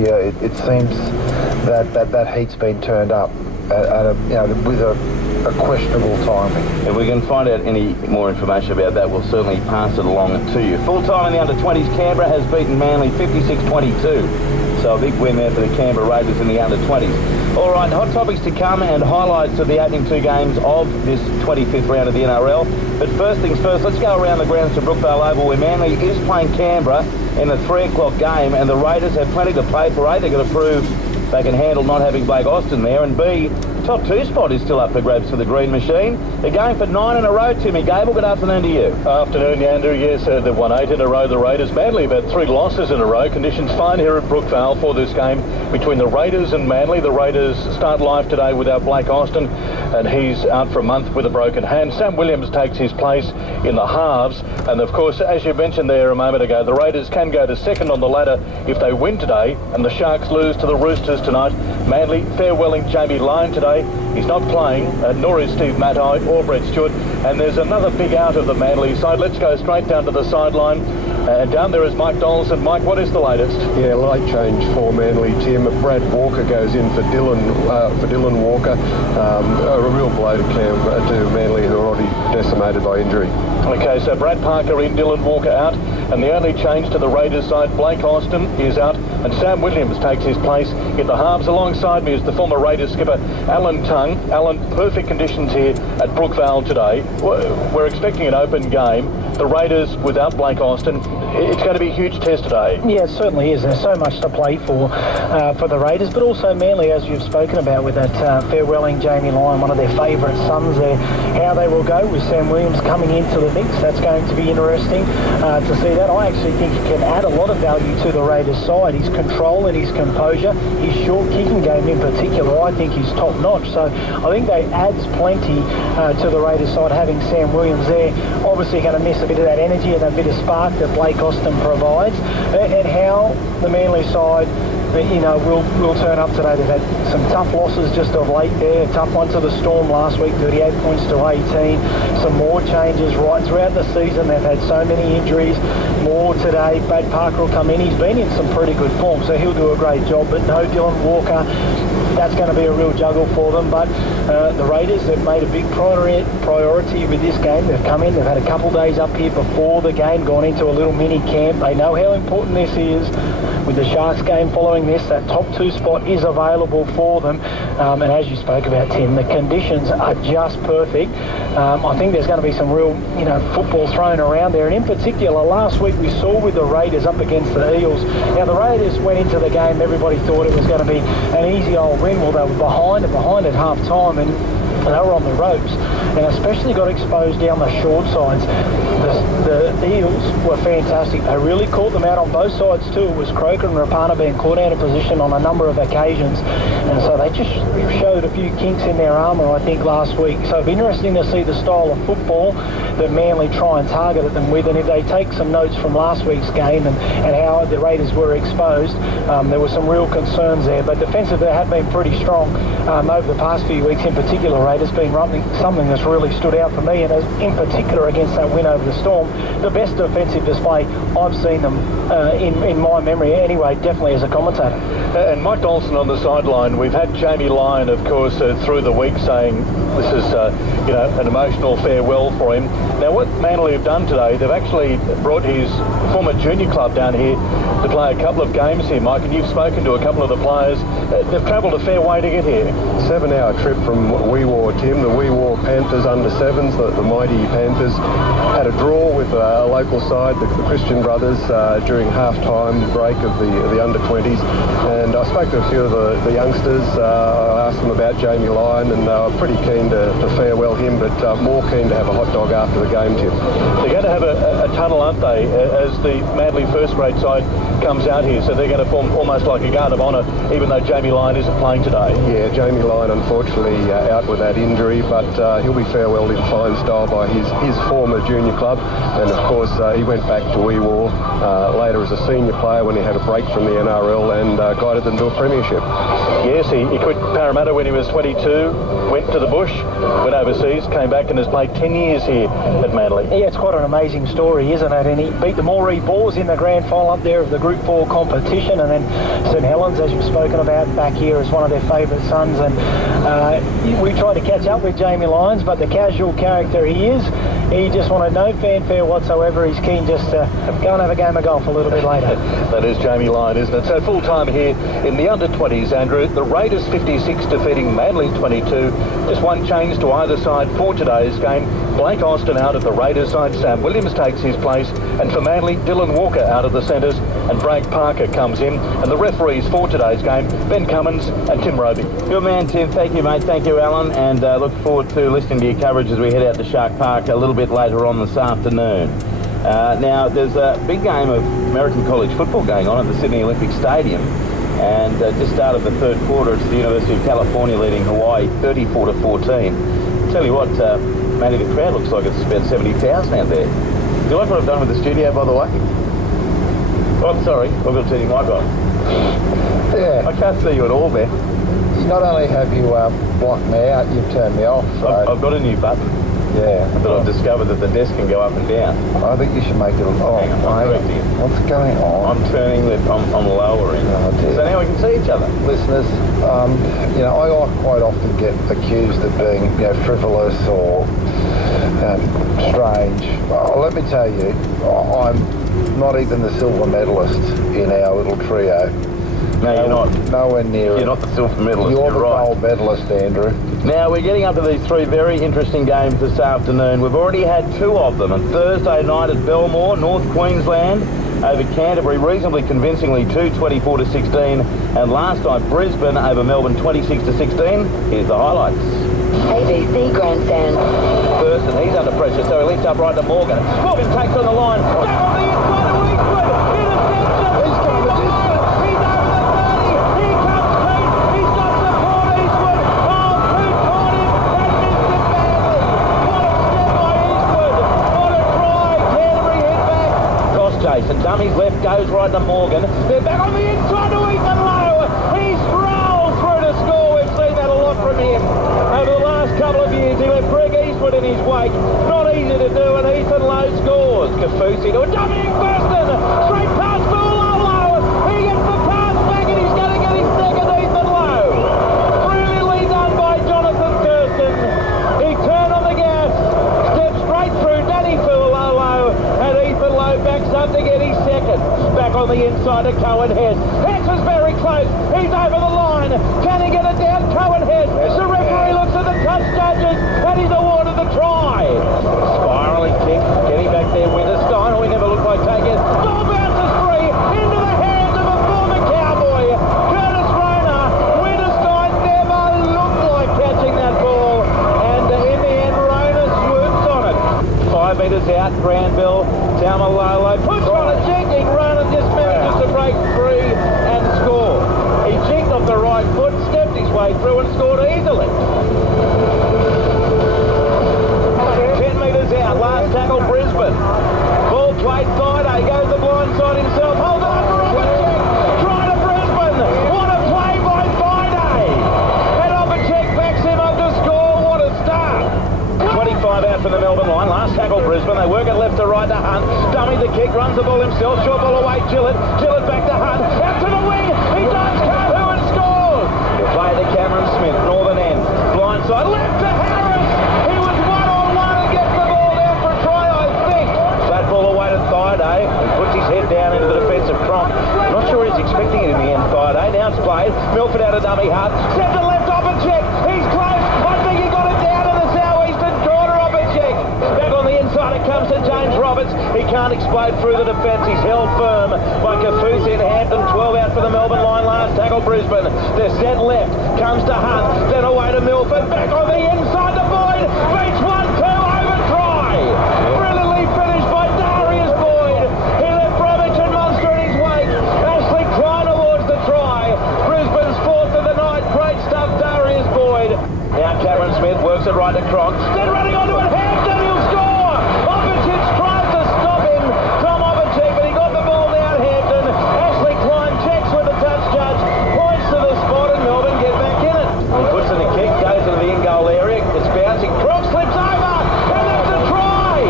year, it seems that heat's been turned up with a questionable timing. If we can find out any more information about that, we'll certainly pass it along to you. Full time in the under-20s, Canberra has beaten Manly 56-22. So a big win there for the Canberra Raiders in the under-20s. All right, hot topics to come and highlights of the opening two games of this 25th round of the NRL. But first things first, let's go around the grounds to Brookvale Oval, where Manly is playing Canberra in a 3 o'clock game, and the Raiders have plenty to play for. A, they're going to prove they can handle not having Blake Austin there, and B, top 2 spot is still up for grabs for the Green Machine. They're going for 9 in a row, Timmy Gable. Good afternoon to you. Afternoon, Andrew. Yes, they've won 8 in a row, the Raiders. Manly have had 3 losses in a row. Conditions fine here at Brookvale for this game between the Raiders and Manly. The Raiders start live today without Blake Austin, and he's out for a month with a broken hand. Sam Williams takes his place in the halves, and of course, as you mentioned there a moment ago, the Raiders can go to second on the ladder if they win today, and the Sharks lose to the Roosters tonight. Manly farewelling Jamie Lyon today. He's not playing, nor is Steve Matai or Brett Stewart, and there's another big out of the Manly side. Let's go straight down to the sideline. And down there is Mike Donaldson. Mike, what is the latest? Yeah, late change for Manly, Tim. Brad Walker goes in for Dylan Walker. A real blow to Manly, who are already decimated by injury. Okay, so Brad Parker in, Dylan Walker out, and the only change to the Raiders side, Blake Austin is out, and Sam Williams takes his place in the halves. Alongside me is the former Raiders skipper, Alan Tongue. Alan, perfect conditions here at Brookvale today. We're expecting an open game. The Raiders without Blake Austin, it's going to be a huge test today. Yeah, it certainly is. There's so much to play for the Raiders, but also Manly, as you've spoken about, with that farewelling Jamie Lyon, one of their favourite sons there. How they will go with Sam Williams coming into the mix, that's going to be interesting to see that. I actually think he can add a lot of value to the Raiders side. His control and his composure, his short kicking game in particular, I think he's top notch. So I think that adds plenty to the Raiders side, having Sam Williams there. Obviously going to miss a bit of that energy and a bit of spark that Blake Austin provides, and how the Manly side will turn up today. They've had some tough losses just of late there. A tough one to the Storm last week, 38 points to 18. Some more changes right throughout the season. They've had so many injuries. More today. Brad Parker will come in. He's been in some pretty good form, so he'll do a great job. But no Dylan Walker. That's going to be a real juggle for them. But the Raiders have made a big priority with this game. They've come in, they've had a couple days up here before the game, gone into a little mini camp. They know how important this is. With the Sharks game following this, that top 2 spot is available for them. And as you spoke about, Tim, the conditions are just perfect. I think there's going to be some real, football thrown around there. And in particular, last week we saw with the Raiders up against the Eels. Now, the Raiders went into the game, everybody thought it was going to be an easy old win. Well, they were behind at half-time, and they were on the ropes, and especially got exposed down the short sides. The Eels were fantastic. They really caught them out on both sides too. It was Croker and Rapana being caught out of position on a number of occasions, and so they just showed a few kinks in their armour, I think, last week. So it'll be interesting to see the style of football that Manly try and target at them with, and if they take some notes from last week's game and how the Raiders were exposed, there were some real concerns there. But defensively they have been pretty strong over the past few weeks. In particular, Raiders been something that's really stood out for me, and as in particular against that win over the Storm, the best defensive display I've seen them in my memory anyway, definitely as a commentator. And Mike Donaldson on the sideline. We've had Jamie Lyon, of course, through the week saying this is an emotional farewell for him. Now, what Manly have done today, they've actually brought his former junior club down here to play a couple of games here, Mike, and you've spoken to a couple of the players. They've travelled a fair way to get here. 7-hour trip from Wee Waa, Tim. The Wee Waa Panthers under-7s, the mighty Panthers, had a draw with a local side, the Christian Brothers, during half-time break of the under-20s. And I spoke to a few of the youngsters. I asked them about Jamie Lyon, and they were pretty keen to farewell him, but more keen to have a hot dog after the game, Tim. They're going to have a tunnel, aren't they, as the Manly first-grade side comes out here, so they're going to form almost like a guard of honour, even though Jamie Lyon isn't playing today. Yeah, Jamie Lyon unfortunately out with that injury, but he'll be farewelled in fine style by his former junior club, and of course he went back to Wee Waa later as a senior player when he had a break from the NRL and guided them to a premiership. Yes, he quit Parramatta when he was 22, went to the bush, went overseas, came back and has played 10 years here at Manly. Manly. Yeah, it's quite an amazing story, isn't it? And he beat the Moree Boars in the grand final up there of the Group 4 competition, and then St Helens, as you've spoken about, back here as one of their favourite sons. And we tried to catch up with Jamie Lyons, but the casual character he is, he just wanted no fanfare whatsoever. He's keen just to go and have a game of golf a little bit later. That is Jamie Lyon, isn't it? So full time here in the under-20s, Andrew. The Raiders 56 defeating Manly 22. Just one change to either side for today's game. Blake Austin out at the Raiders side. Sam Williams takes his place. And for Manly, Dylan Walker out of the centres. And Bragg Parker comes in. And the referees for today's game, Ben Cummins and Tim Roby. Good man, Tim. Thank you, mate. Thank you, Alan. And look forward to listening to your coverage as we head out to Shark Park a little bit later on this afternoon. Now, there's a big game of American college football going on at the Sydney Olympic Stadium. And just started the third quarter. It's the University of California leading Hawaii 34-14. Tell you what, Matty, the crowd looks like it's about 70,000 out there. Do you like what I've done with the studio, by the way? Oh, I'm sorry. I've got to turn your mic on. Yeah. I can't see you at all, man. Not only have you blocked me out, you've turned me off. So I've got a new button. Yeah. But I've discovered that the desk can go up and down. I think you should make it. Oh, Hang on, I'm correcting it. what's going on? I'm turning the. I'm lowering. Oh, dear. So now we can see each other. Listeners, you know, I quite often get accused of being, you know, frivolous or strange. Let me tell you, I'm not even the silver medalist in our little trio. No, you're not. Nowhere near it. You're not the silver medalist. You're the right. gold medalist, Andrew. Now, we're getting up to these three very interesting games this afternoon. We've already had two of them. On Thursday night at Belmore, North Queensland over Canterbury, reasonably convincingly 24-16. And last night, Brisbane over Melbourne, 26-16. Here's the highlights. ABC Grandstand. Thurston, he's under pressure, so he lifts up right to Morgan. Morgan takes on the line. Back on the inside to Eastwood. Interception. He's coming to Eastwood. He's over the 30. Here comes Pete. He's got support, Eastwood. Oh, Pete caught him and missed it badly. What a step by Eastwood. What a try. Canterbury hit back. Cross chase, and Dummy's left goes right to Morgan. They're back on the inside to Ethan Lowe. He strolls through to score. We've seen that a lot from him. Over the last couple of years, he left Greg Eastwood in his wake. Not easy to do, and Ethan Lowe scores. Kafusi to a dummy Thurston. Straight past Lolo. He gets the pass back, and he's going to get his second, Ethan Lowe. Brilliantly done by Jonathan Thurston. He turned on the gas, stepped straight through Danny Lolo, and Ethan Lowe backs up to get his second. Back on the inside to Cohen Hess. Hess is very close. He's over the line. Can he get it down? Cohen Hess. The referee looks at the touch judges, and he's awarded the try. Spiralling kick, getting back there, Winterstein. Oh, he never looked like taking it. Ball bounces free into the hands of a former Cowboy, Curtis Rayner. Winterstein never looked like catching that ball, and in the end, Rayner swoops on it. 5 metres out, Granville, Taumalolo, puts on a jinking run and just manages to break free and score. He jinked off the right foot, stepped his way through and scored easily. 10 metres out, last tackle Brisbane. Ball played Friday, goes the blind side himself, hold on for Opacek, try to Brisbane. What a play by Friday. And Opacek backs him up to score, what a start. 25 out from the Melbourne line, last tackle Brisbane, they work it left to right to Hunt, dummy the kick, runs the ball himself, short ball away, Gillett back to Hunt, out to the wing, he does Carhu and scores! He'll play to Cameron Smith, northern end, blindside, left to Harris, he was one-on-one and gets the ball down for a try, I think. Flat ball away to Thaiday, he puts his head down into the defensive Cronk, not sure he's expecting it in the end, Thaiday, now it's played, Milford out of dummy Hunt, step to left Opacek, he's close, I think he got it down to the southeastern corner, Opacek, back on the inside it comes to James Roberts, he can't explode through the defence, he's held firm by Kafusi and Hampton, 12 out for the Melbourne line, last tackle Brisbane, they're set left, comes to Hunt, then away to Milford, back on the inside to Boyd, beats 1-2, over try, brilliantly finished by Darius Boyd, he left Bromwich and Munster in his wake, Ashley Klein awards the try, Brisbane's fourth of the night, great stuff Darius Boyd, now Cameron Smith works it right to Cronk, then running onto it, Hampton, he'll score, Opacek tries to stop him, Tom Opacek, but he got the ball down Hampton, Ashley Klein checks with the touch judge, points to the spot and Melbourne get back in it. He puts in the kick, goes into the in-goal area, it's bouncing, Cronk slips over, and that's a try!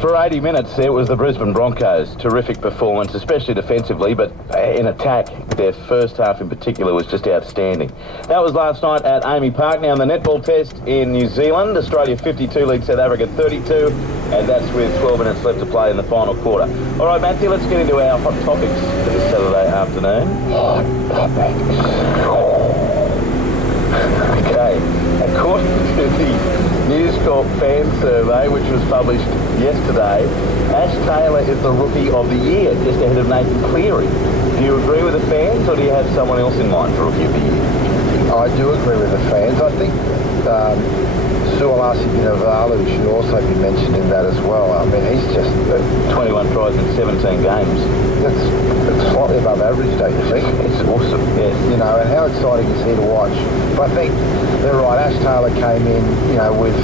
For 80 minutes, it was the Brisbane Broncos. Terrific performance, especially defensively, but in attack, their first half in particular was just outstanding. That was last night at Amy Park. Now, in the netball test in New Zealand, Australia 52 lead South Africa 32, and that's with 12 minutes left to play in the final quarter. All right, Matthew, let's get into our hot topics for this Saturday afternoon. Hot topics. Okay, according to the News Corp fan survey, which was published yesterday, Ash Taylor is the Rookie of the Year, just ahead of Nathan Cleary. Do you agree with the fans, or do you have someone else in mind for Rookie of the Year? I do agree with the fans. I think Suolasi Vunivalu should also be mentioned in that as well. I mean, he's just 21 tries in 17 games. That's slightly above average, don't you think? It's awesome, yes. You know, and how exciting is he to watch? But I think they're right. Ash Taylor came in, with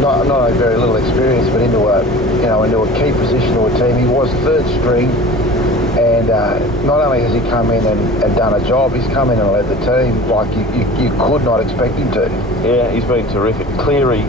not only very little experience, but into a key position to a team. He was third string, and not only has he come in and done a job, he's come in and led the team like you could not expect him to. Yeah, he's been terrific. Cleary,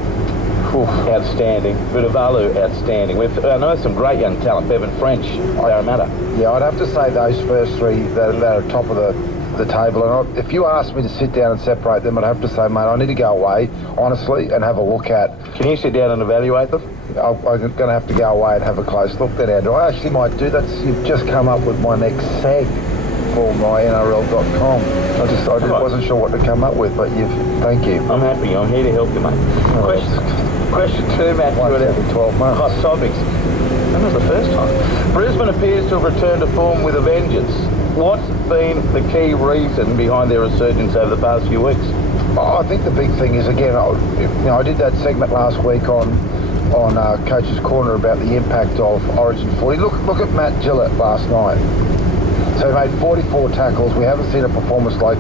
outstanding. Vunivalu, outstanding. I know some great young talent. Bevan French, Parramatta. Yeah, I'd have to say those first three that are top of the table. And if you asked me to sit down and separate them, I'd have to say, mate, I need to go away, honestly, and have a look at... Can you sit down and evaluate them? I'm going to have to go away and have a close look then, Andrew. I actually might do that. You've just come up with my next seg for my NRL.com. I wasn't sure what to come up with, but thank you. I'm happy. I'm here to help you, mate. Question 2, Matt. Once every 12 months. Hot topics. That was the first time. Brisbane appears to have returned to form with a vengeance. What's been the key reason behind their resurgence over the past few weeks? I think the big thing is, again, I did that segment last week on Coach's Corner about the impact of Origin 40. Look at Matt Gillett last night. So he made 44 tackles. We haven't seen a performance like